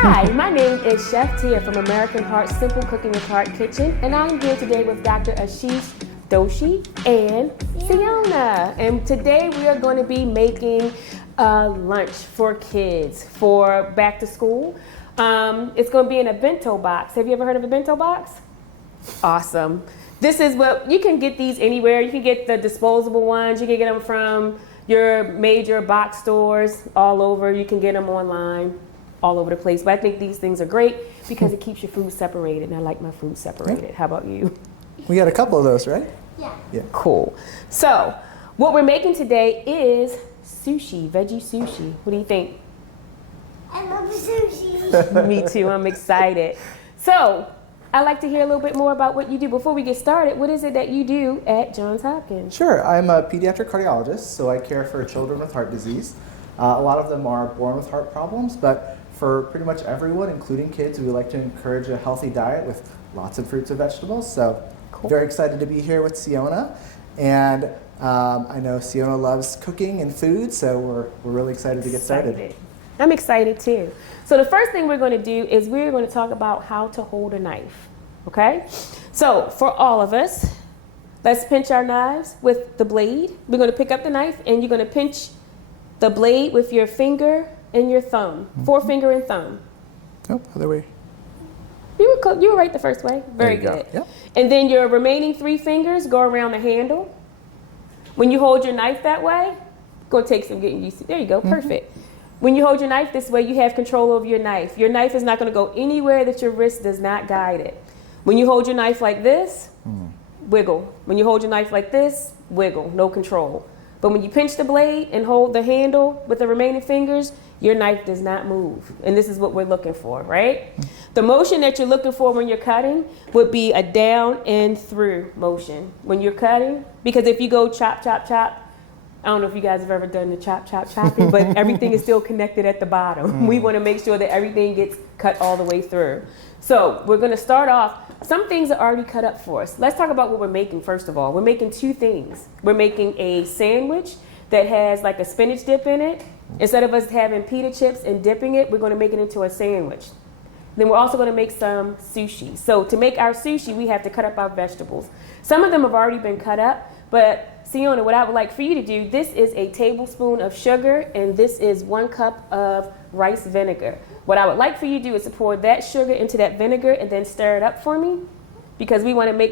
Hi, my name is Chef Tia from American Heart Simple Cooking with Heart Kitchen, and I'm here today with Dr. Ashish Doshi and Siona. And today we are going to be making a lunch for kids for back to school. It's going to be in a bento box. Have you ever heard of a bento box? Awesome. This is what you can get these anywhere. You can get the disposable ones. You can get them from your major box stores all over. You can get them online all over the place. But I think these things are great because it keeps your food separated, and I like my food separated. How about you? We got a couple of those, right? Yeah. Cool. So what we're making today is sushi, veggie sushi. What do you think? I love sushi. Me too. I'm excited. So I'd like to hear a little bit more about what you do. Before we get started, what is it that you do at Johns Hopkins? Sure. I'm a pediatric cardiologist, so I care for children with heart disease. A lot of them are born with heart problems, but for pretty much everyone, including kids, we like to encourage a healthy diet with lots of fruits and vegetables. So very excited to be here with Siona. And I know Siona loves cooking and food, so we're really excited to get started. I'm excited too. So the first thing we're going to do is we're going to talk about how to hold a knife, okay? So for all of us, let's pinch our knives with the blade. We're going to pick up the knife and you're going to pinch the blade with your finger and your thumb, forefinger and thumb. Oh, other way. You were right the first way. Very good. Yep. And then your remaining 3 fingers go around the handle. When you hold your knife that way, going to take some getting used to. There you go. Perfect. When you hold your knife this way, you have control over your knife. Your knife is not going to go anywhere that your wrist does not guide it. When you hold your knife like this, wiggle. When you hold your knife like this, wiggle. No control. But when you pinch the blade and hold the handle with the remaining fingers, your knife does not move. And this is what we're looking for, right? The motion that you're looking for when you're cutting would be a down and through motion when you're cutting. Because if you go chop, chop, chop, I don't know if you guys have ever done the chop, chop, chopping, but everything is still connected at the bottom. We want to make sure that everything gets cut all the way through. So we're going to start off. Some things are already cut up for us. Let's talk about what we're making first of all. We're making 2 things. We're making a sandwich that has like a spinach dip in it. Instead of us having pita chips and dipping it, we're going to make it into a sandwich. Then we're also going to make some sushi. So to make our sushi, we have to cut up our vegetables. Some of them have already been cut up, but Siona, what I would like for you to do, this is a tablespoon of sugar and this is 1 cup of rice vinegar. What I would like for you to do is to pour that sugar into that vinegar and then stir it up for me because we want to make